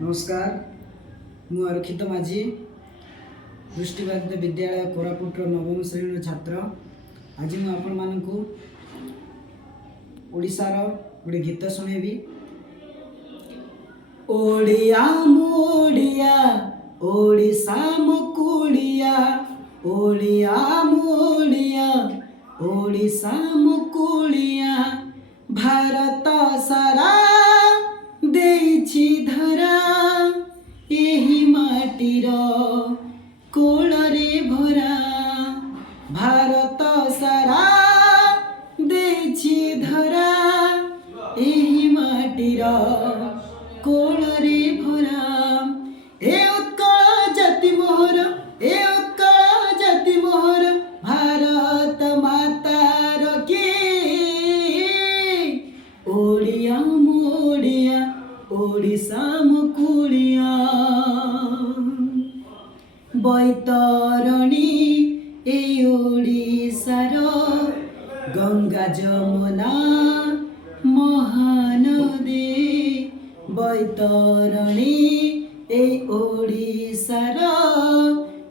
नमस्कार, मु अरक्षित माझी दृष्टिबाधित विद्यालय कोरापुटर नवम श्रेणी छात्र। आज मुझे आपण मानकु ओडिशार गोटे गीत शुणेबी। ओडिया मोडिया ओडिशा मुकुड़िया, ओडिया मोडिया ओडिशा मुकुड़िया, भारत सारा देइछि धरा, एही माटीर कोଳରେ भरा। भारत सारा देइछि धरा, एही माटीर कोଳରେ भरा। ए उत्कल जाति मोहर, ए उत्कल जाति मोहर, भारत मातार के। ओडिया मोडिया ओडिशा मुकुड़िया, बैतरणी ए ओडिशार गंगा जमुना महानदी। बैतरणी ए ओडिशार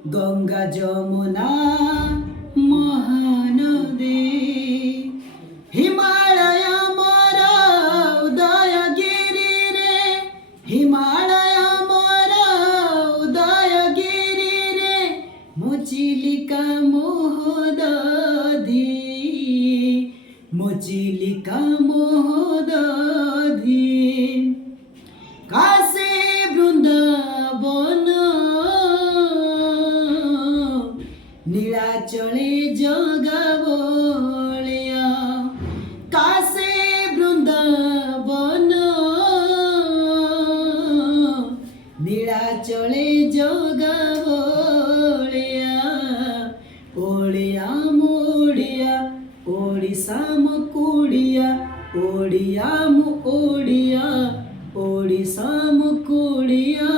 गंगा जमुना महानदी। हिमालय मोर उदयगिरी रे, हिमालय मोर उदयगिरी रे, मो चिलिका मोहदधी, मो चिलिका मोहदधी। काशी बृंदावन नीलाचले जगावलिया, काशी बृंदावन नीलाचले जगावलिया। ओडिया मोडिया ओडिशा मुकुड़िया, ओडिया मु ओडिया ओडिशा मुकुड़िया।